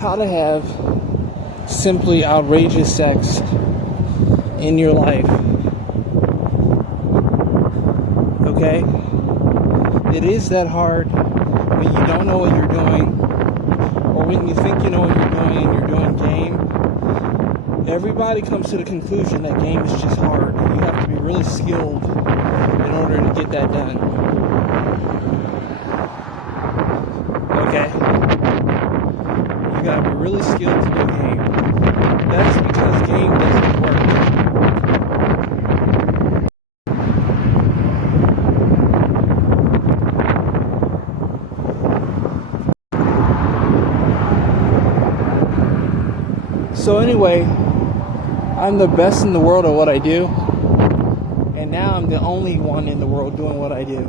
how to have simply outrageous sex in your life. Okay? It is that hard when you don't know what you're doing, or when you think you know what you're doing and you're doing game. Everybody comes to the conclusion that game is just hard. You have to be really skilled in order to get that done. Okay? You gotta be really skilled to do game. That's because game doesn't work. So anyway, I'm the best in the world at what I do, and now I'm the only one in the world doing what I do.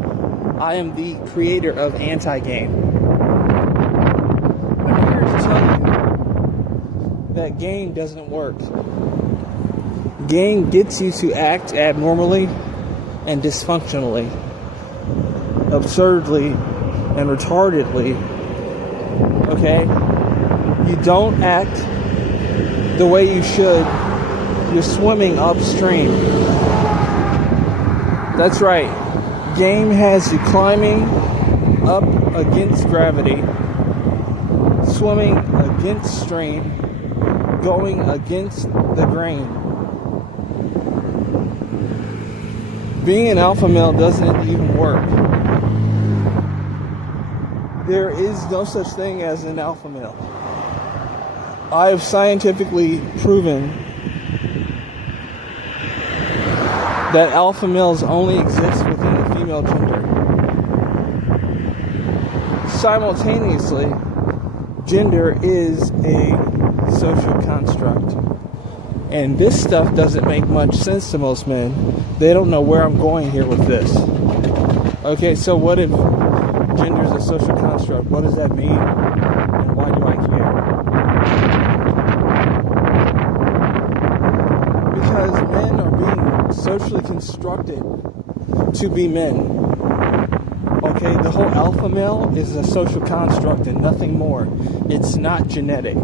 I am the creator of anti-game. I'm here to tell you that game doesn't work. Game gets you to act abnormally and dysfunctionally, absurdly and retardedly. Okay? You don't act the way you should. You're swimming upstream. That's right. Game has you climbing up against gravity, swimming against stream, going against the grain. Being an alpha male doesn't even work. There is no such thing as an alpha male. I have scientifically proven that alpha males only exist within the female gender. Simultaneously, gender is a social construct. And this stuff doesn't make much sense to most men. They don't know where I'm going here with this. Okay, so what if gender is a social construct? What does that mean? And why do I care? Because men are being socially constructed to be men. Okay, the whole alpha male is a social construct and nothing more. It's not genetic.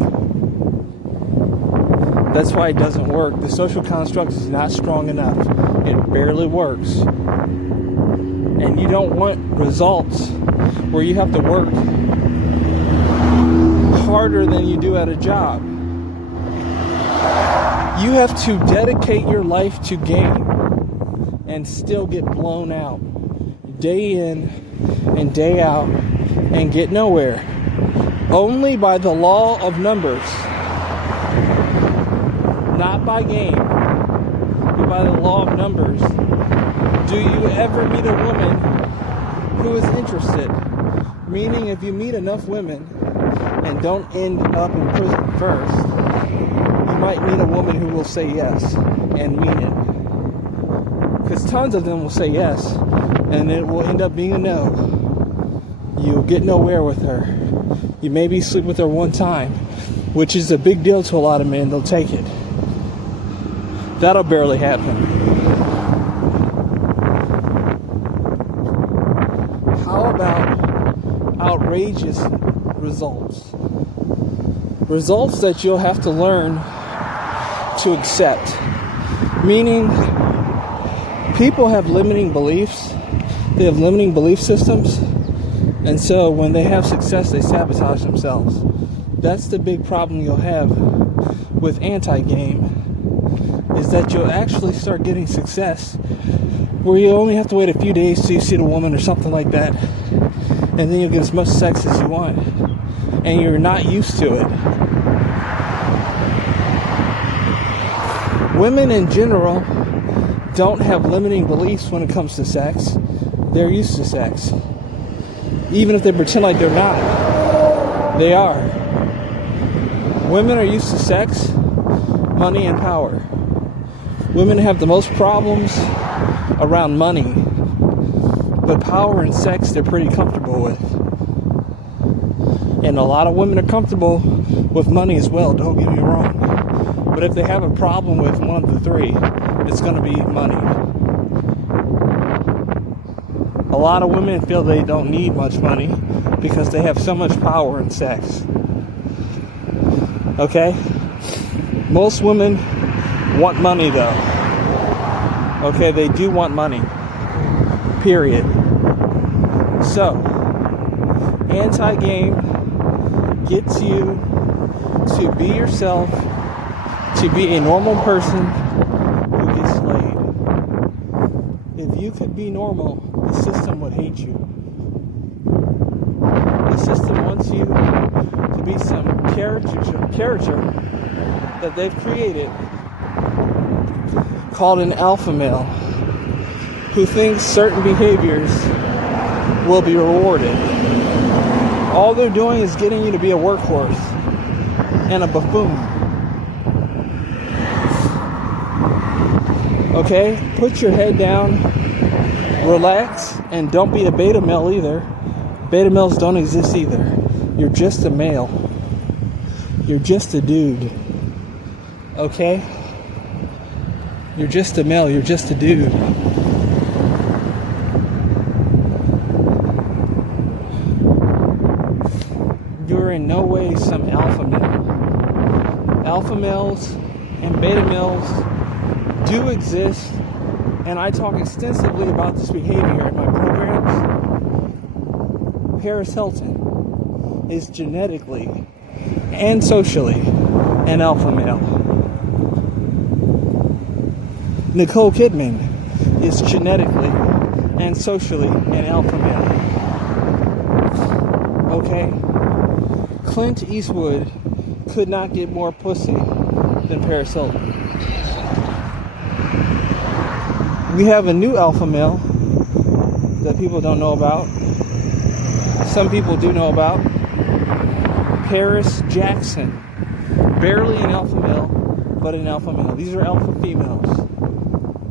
That's why it doesn't work. The social construct is not strong enough. It barely works. And you don't want results where you have to work harder than you do at a job. You have to dedicate your life to game and still get blown out day in and day out and get nowhere. Only by the law of numbers, not by game, but by the law of numbers, do you ever meet a woman who is interested. Meaning, if you meet enough women and don't end up in prison first, you might meet a woman who will say yes and mean it. Because tons of them will say yes, and it will end up being a no. You'll get nowhere with her. You maybe sleep with her one time, which is a big deal to a lot of men. They'll take it. That'll barely happen. How about outrageous results? Results that you'll have to learn to accept. Meaning, people have limiting beliefs. They have limiting belief systems. And so when they have success, they sabotage themselves. That's the big problem you'll have with anti-game, is that you'll actually start getting success where you only have to wait a few days till you see the woman or something like that, and then you'll get as much sex as you want, and you're not used to it. Women in general don't have limiting beliefs when it comes to sex. They're used to sex. Even if they pretend like they're not, they are. Women are used to sex, money, and power. Women have the most problems around money, but power and sex they're pretty comfortable with. And a lot of women are comfortable with money as well, don't get me wrong. But if they have a problem with one of the three, it's going to be money. A lot of women feel they don't need much money because they have so much power in sex. Okay? Most women want money though. Okay, they do want money. Period. So, anti-game gets you to be yourself, to be a normal person who gets slayed. If you could be normal, the system would hate you. The system wants you to be some character that they've created called an alpha male who thinks certain behaviors will be rewarded. All they're doing is getting you to be a workhorse and a buffoon. Okay? Put your head down, relax, and don't be a beta male either. Beta males don't exist either. You're just a male. You're just a dude. Okay? You're just a male. You're just a dude. You're in no way some alpha male. Alpha males and beta males do exist, and I talk extensively about this behavior in my programs. Paris Hilton is genetically and socially an alpha male. Nicole Kidman is genetically and socially an alpha male. Okay? Clint Eastwood could not get more pussy than Paris Hilton. We have a new alpha male that people don't know about. Some people do know about. Paris Jackson. Barely an alpha male, but an alpha male. These are alpha females.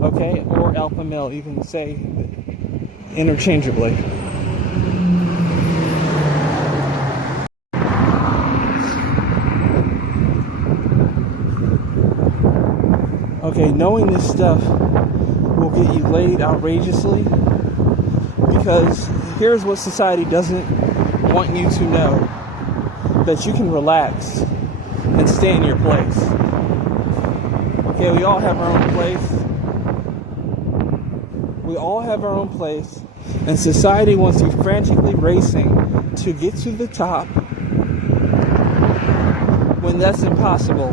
Okay? Or alpha male. You can say interchangeably. Okay, knowing this stuff will get you laid outrageously, because here's what society doesn't want you to know: that you can relax and stay in your place. Okay, we all have our own place. We all have our own place, and society wants you frantically racing to get to the top when that's impossible.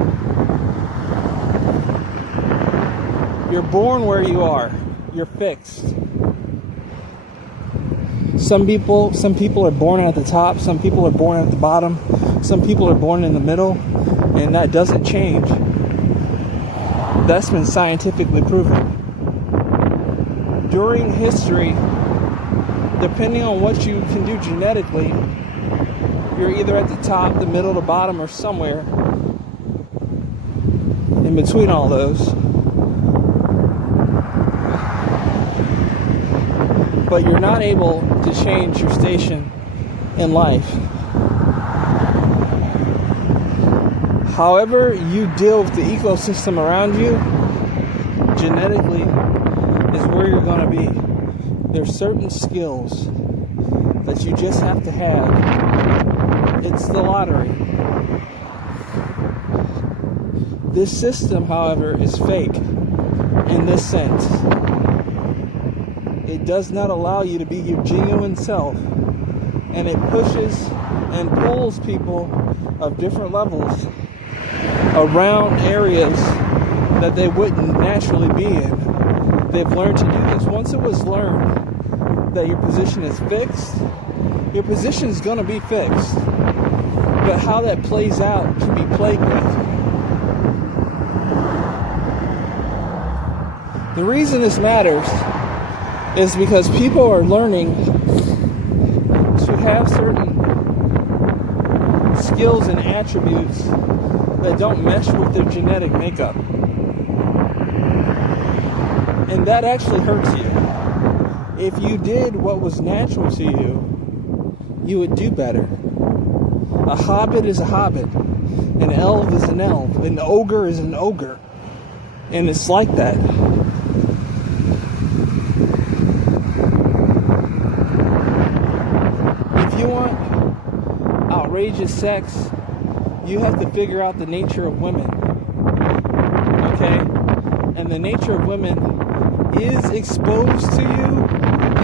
You're born where you are. You're fixed. Some people are born at the top. Some people are born at the bottom. Some people are born in the middle, and that doesn't change. That's been scientifically proven. During history, depending on what you can do genetically, you're either at the top, the middle, the bottom, or somewhere in between all those. But you're not able to change your station in life. However you deal with the ecosystem around you, genetically is where you're going to be. There's certain skills that you just have to have. It's the lottery. This system, however, is fake in this sense. It does not allow you to be your genuine self, and it pushes and pulls people of different levels around areas that they wouldn't naturally be in. They've learned to do this. Once it was learned that your position is fixed, your position is going to be fixed. But how that plays out can be played with. The reason this matters is because people are learning to have certain skills and attributes that don't mesh with their genetic makeup. And that actually hurts you. If you did what was natural to you, you would do better. A hobbit is a hobbit. An elf is an elf. An ogre is an ogre. And it's like that. If you want outrageous sex, you have to figure out the nature of women. Okay? And the nature of women is exposed to you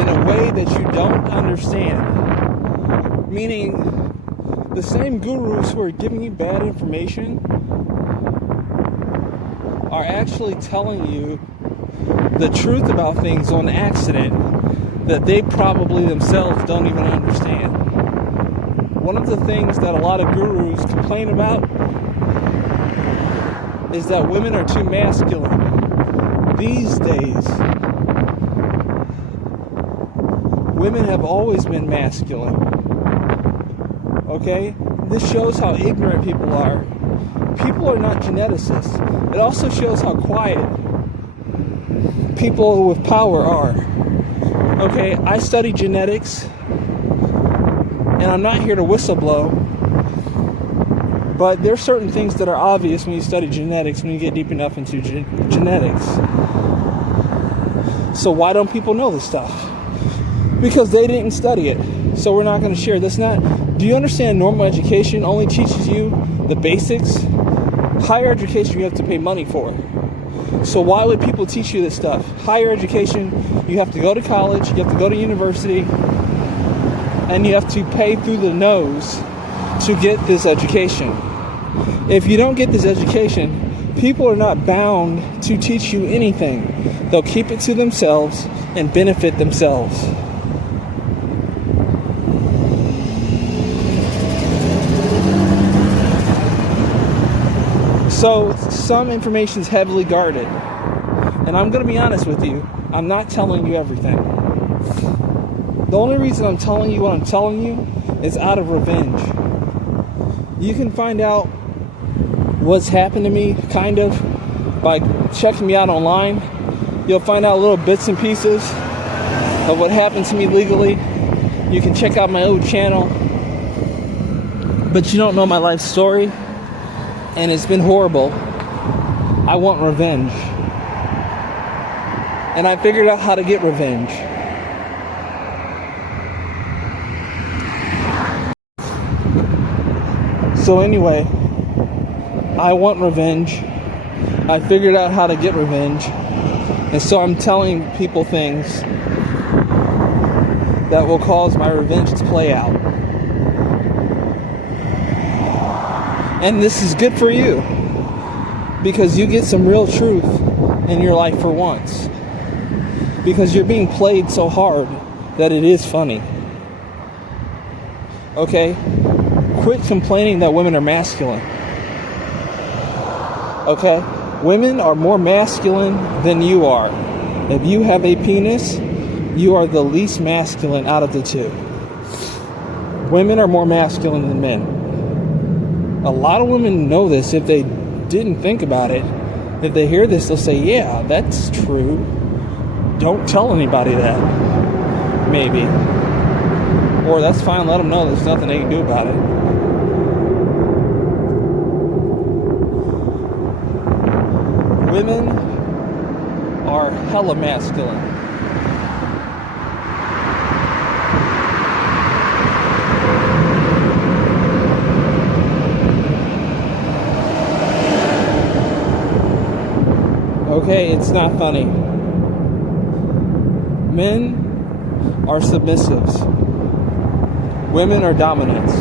in a way that you don't understand. Meaning, the same gurus who are giving you bad information are actually telling you the truth about things on accident that they probably themselves don't even understand. One of the things that a lot of gurus complain about is that women are too masculine. These days, women have always been masculine. Okay? This shows how ignorant people are. People are not geneticists. It also shows how quiet people with power are. Okay? I study genetics, and I'm not here to whistleblow, but there are certain things that are obvious when you study genetics, when you get deep enough into genetics. So why don't people know this stuff? Because they didn't study it. So we're not going to share this. Do you understand normal education only teaches you the basics? Higher education you have to pay money for. So why would people teach you this stuff? Higher education, you have to go to college, you have to go to university, and you have to pay through the nose to get this education. If you don't get this education, people are not bound to teach you anything. They'll keep it to themselves and benefit themselves. So some information is heavily guarded. And I'm going to be honest with you, I'm not telling you everything. The only reason I'm telling you what I'm telling you is out of revenge. You can find out what's happened to me, kind of, by checking me out online. You'll find out little bits and pieces of what happened to me legally. You can check out my old channel. But you don't know my life story. And it's been horrible. I want revenge. And I figured out how to get revenge. So anyway, I want revenge. I figured out how to get revenge. And so I'm telling people things that will cause my revenge to play out. And this is good for you, because you get some real truth in your life for once. Because you're being played so hard that it is funny. Okay? Quit complaining that women are masculine. Okay? Women are more masculine than you are. If you have a penis, you are the least masculine out of the two. Women are more masculine than men. A lot of women know this. If they didn't think about it, if they hear this, they'll say, yeah, that's true. Don't tell anybody that. Maybe. Or that's fine, let them know there's nothing they can do about it. Women are hella masculine. Okay, it's not funny. Men are submissives. Women are dominants.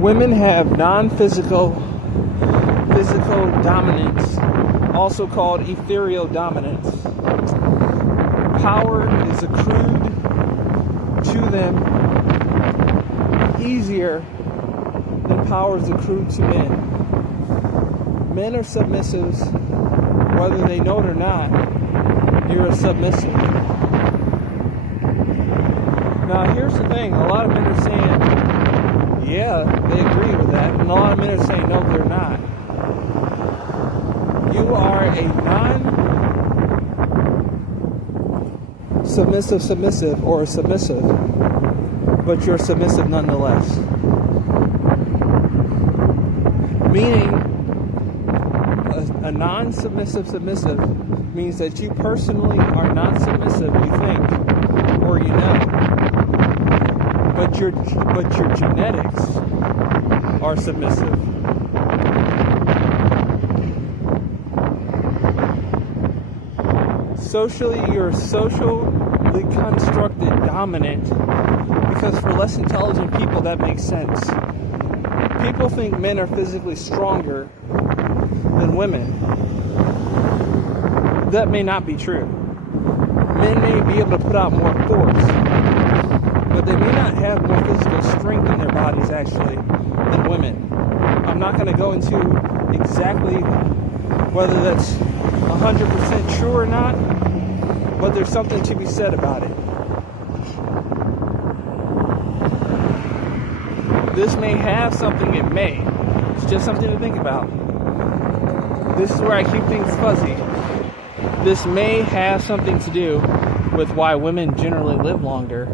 Women have non-physical, physical dominance, also called ethereal dominance. Power is accrued to them easier than power is accrued to men. Men are submissives, whether they know it or not. You're a submissive. Now, here's the thing. A lot of men are saying, yeah, they agree with that. And a lot of men are saying, no, they're not. You are a submissive, or submissive, but you're submissive nonetheless. Meaning, a non-submissive submissive means that you personally are not submissive, you think, or you know, but your genetics are submissive. You're socially constructed dominant, because for less intelligent people that makes sense. People think men are physically stronger than women. That may not be true. Men may be able to put out more force, but they may not have more physical strength in their bodies actually than women. I'm not going to go into exactly whether that's 100% true or not, but there's something to be said about it. This may have something, it may. It's just something to think about. This is where I keep things fuzzy. This may have something to do with why women generally live longer.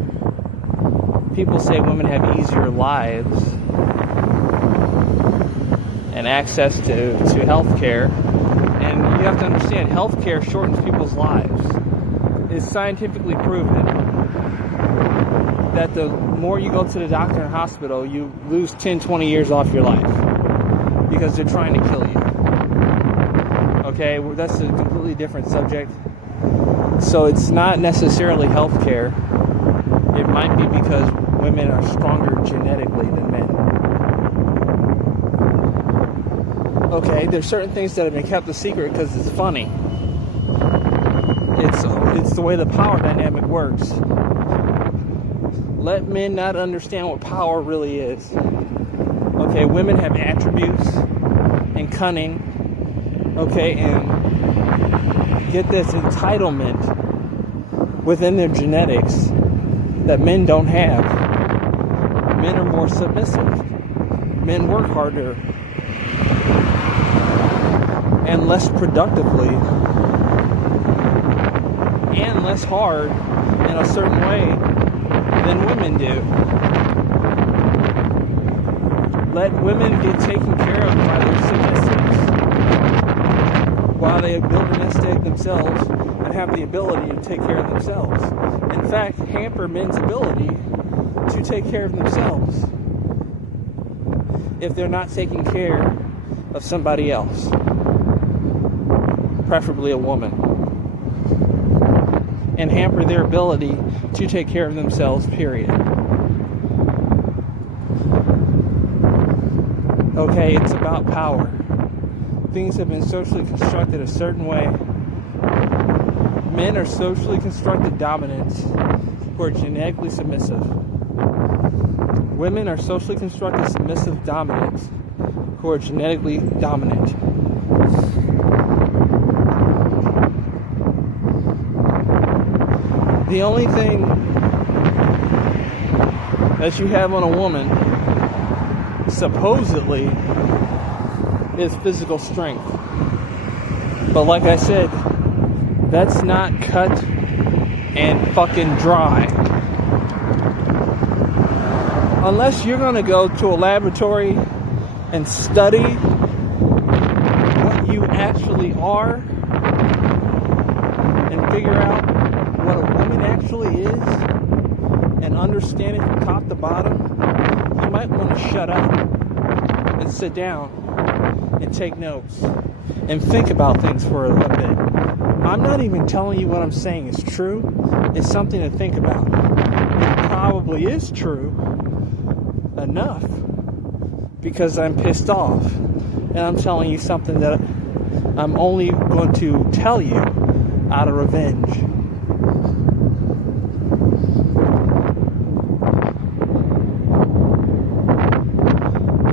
People say women have easier lives and access to health care. And you have to understand, health care shortens people's lives. It's scientifically proven that the more you go to the doctor and hospital, you lose 10, 20 years off your life because they're trying to kill you. Okay, well, that's a completely different subject. So it's not necessarily healthcare. It might be because women are stronger genetically than men. Okay, there's certain things that have been kept a secret because it's funny. It's the way the power dynamic works. Let men not understand what power really is. Okay, women have attributes and cunning. Okay, and get this, entitlement within their genetics that men don't have. Men are more submissive. Men work harder and less productively and less hard in a certain way than women do. Let women get taken care of by their submissives while they build a nest egg themselves and have the ability to take care of themselves. In fact, hamper men's ability to take care of themselves if they're not taking care of somebody else, preferably a woman, and hamper their ability to take care of themselves, period. Okay, it's about power. Things have been socially constructed a certain way. Men are socially constructed dominants who are genetically submissive. Women are socially constructed submissive dominants who are genetically dominant. The only thing that you have on a woman, supposedly, is physical strength. But like I said, that's not cut and fucking dry. Unless you're gonna go to a laboratory and study what you actually are and figure out what a woman actually is and understand it from top to bottom, you might want to shut up and sit down and take notes and think about things for a bit. I'm not even telling you what I'm saying is true. It's something to think about. It probably is true enough because I'm pissed off and I'm telling you something that I'm only going to tell you out of revenge.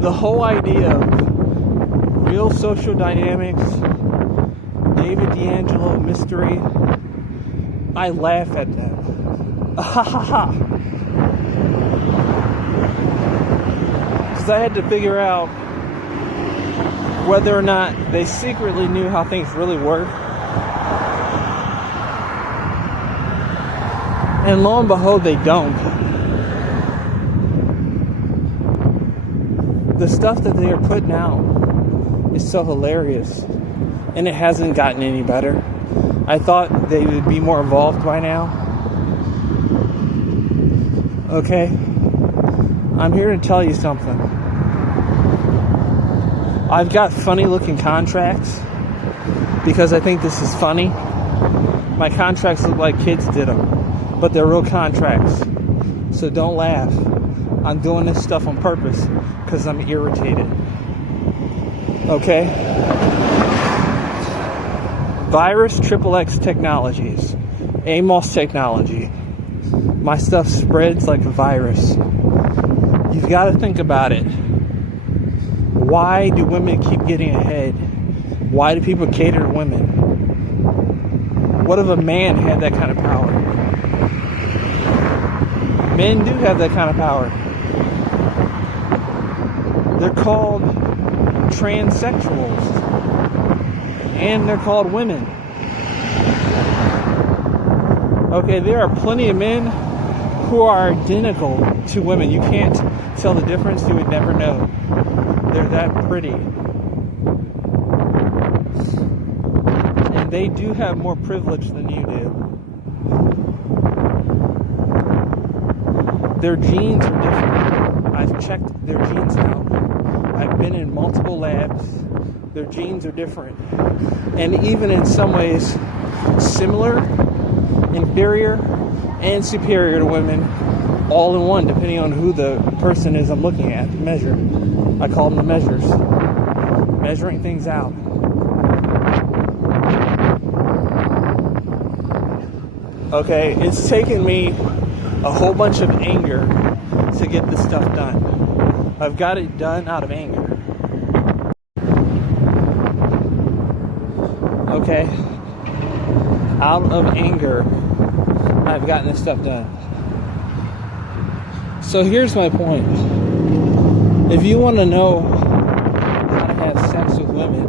The whole idea of real social dynamics, David D'Angelo mystery, I laugh at them. Because I had to figure out whether or not they secretly knew how things really work, And lo and behold, they don't. The stuff that they are putting out is so hilarious, and it hasn't gotten any better. I thought they would be more evolved by now. Okay? I'm here to tell you something. I've got funny looking contracts because I think this is funny. My contracts look like kids did them, but they're real contracts. So don't laugh. I'm doing this stuff on purpose because I'm irritated. Okay? Virus XXX Technologies. AMOS technology. My stuff spreads like a virus. You've got to think about it. Why do women keep getting ahead? Why do people cater to women? What if a man had that kind of power? Men do have that kind of power. They're called transsexuals. And they're called women. Okay, there are plenty of men who are identical to women. You can't tell the difference. You would never know. They're that pretty. And they do have more privilege than you do. Their genes are different. I've checked their genes out. I've been in multiple labs. Their genes are different. And even in some ways, similar, inferior, and superior to women, all in one, depending on who the person is I'm looking at. Measure. I call them the measures. Measuring things out. Okay, it's taken me a whole bunch of anger to get this stuff done. I've got it done out of anger. Okay? Out of anger, I've gotten this stuff done. So here's my point. If you want to know how to have sex with women,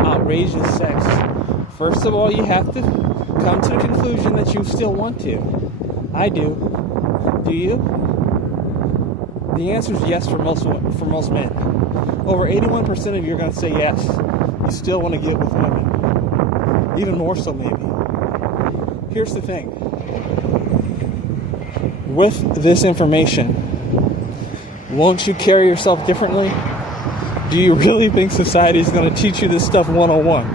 outrageous sex, first of all, you have to come to the conclusion that you still want to. I do. Do you? The answer is yes for most men. Over 81% of you are going to say yes. You still want to get with women. Even more so, maybe. Here's the thing. With this information, won't you carry yourself differently? Do you really think society is going to teach you this stuff 101?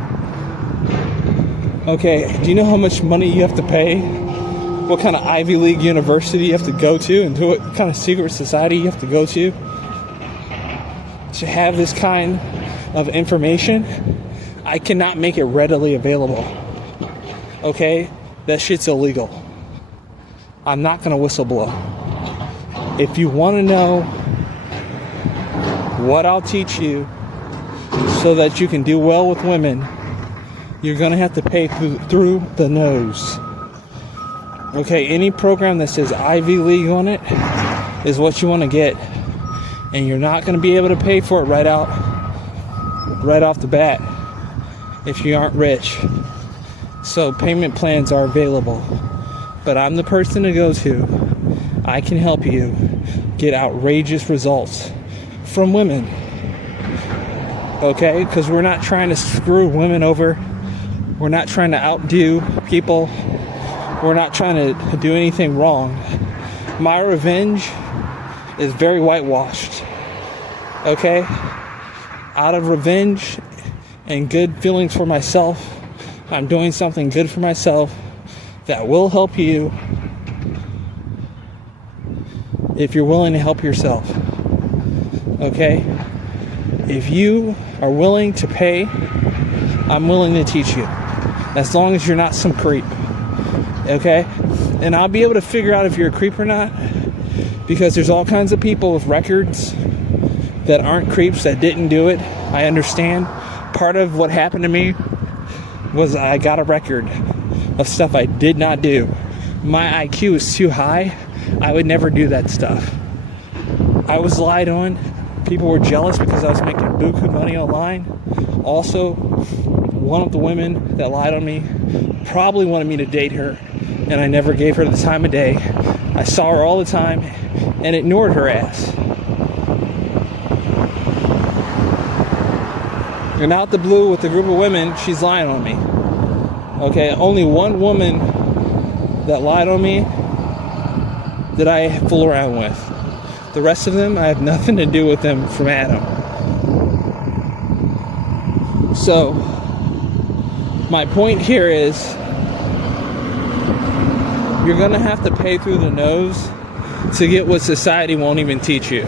Okay, do you know how much money you have to pay? What kind of Ivy League university you have to go to? And what kind of secret society you have to go to have this kind of information? I cannot make it readily available. Okay? That shit's illegal. I'm not going to whistleblow. If you want to know what I'll teach you so that you can do well with women, you're going to have to pay through the nose. Okay? Any program that says Ivy League on it is what you want to get. And you're not going to be able to pay for it right off the bat if you aren't rich. So payment plans are available. But I'm the person to go to. I can help you get outrageous results from women. Okay? Because we're not trying to screw women over. We're not trying to outdo people. We're not trying to do anything wrong. My revenge is very whitewashed. Okay? Out of revenge and good feelings for myself, I'm doing something good for myself that will help you if you're willing to help yourself. Okay? If you are willing to pay, I'm willing to teach you. As long as you're not some creep. Okay? And I'll be able to figure out if you're a creep or not, because there's all kinds of people with records that aren't creeps that didn't do it. I understand. Part of what happened to me was I got a record of stuff I did not do. My IQ is too high. I would never do that stuff. I was lied on. People were jealous because I was making buku money online. Also, one of the women that lied on me probably wanted me to date her, and I never gave her the time of day. I saw her all the time and ignored her ass. And out the blue with a group of women, she's lying on me. Okay, only one woman that lied on me that I fool around with. The rest of them, I have nothing to do with them from Adam. So, my point here is, you're going to have to pay through the nose to get what society won't even teach you.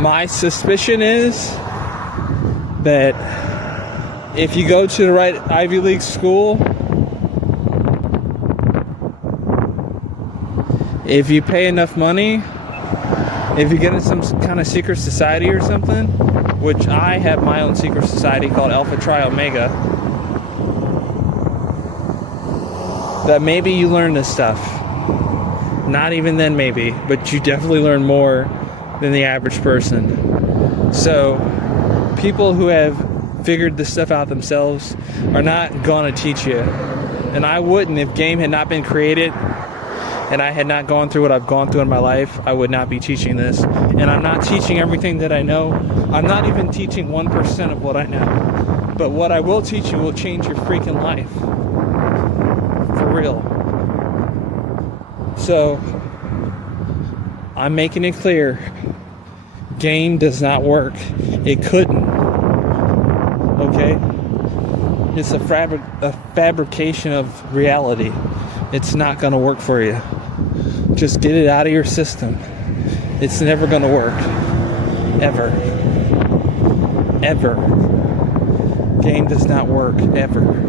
My suspicion is that if you go to the right Ivy League school, if you pay enough money, if you get in some kind of secret society or something, which I have my own secret society called Alpha Tri Omega, that maybe you learn this stuff. Not even then maybe, but you definitely learn more than the average person. So, people who have figured this stuff out themselves are not gonna teach you. And I wouldn't. If game had not been created and I had not gone through what I've gone through in my life, I would not be teaching this. And I'm not teaching everything that I know. I'm not even teaching 1% of what I know. But what I will teach you will change your freaking life. For real. So, I'm making it clear. Game does not work. It couldn't. Okay? It's a fabrication of reality. It's not going to work for you. Just get it out of your system. It's never going to work. Ever. Ever. Game does not work. Ever.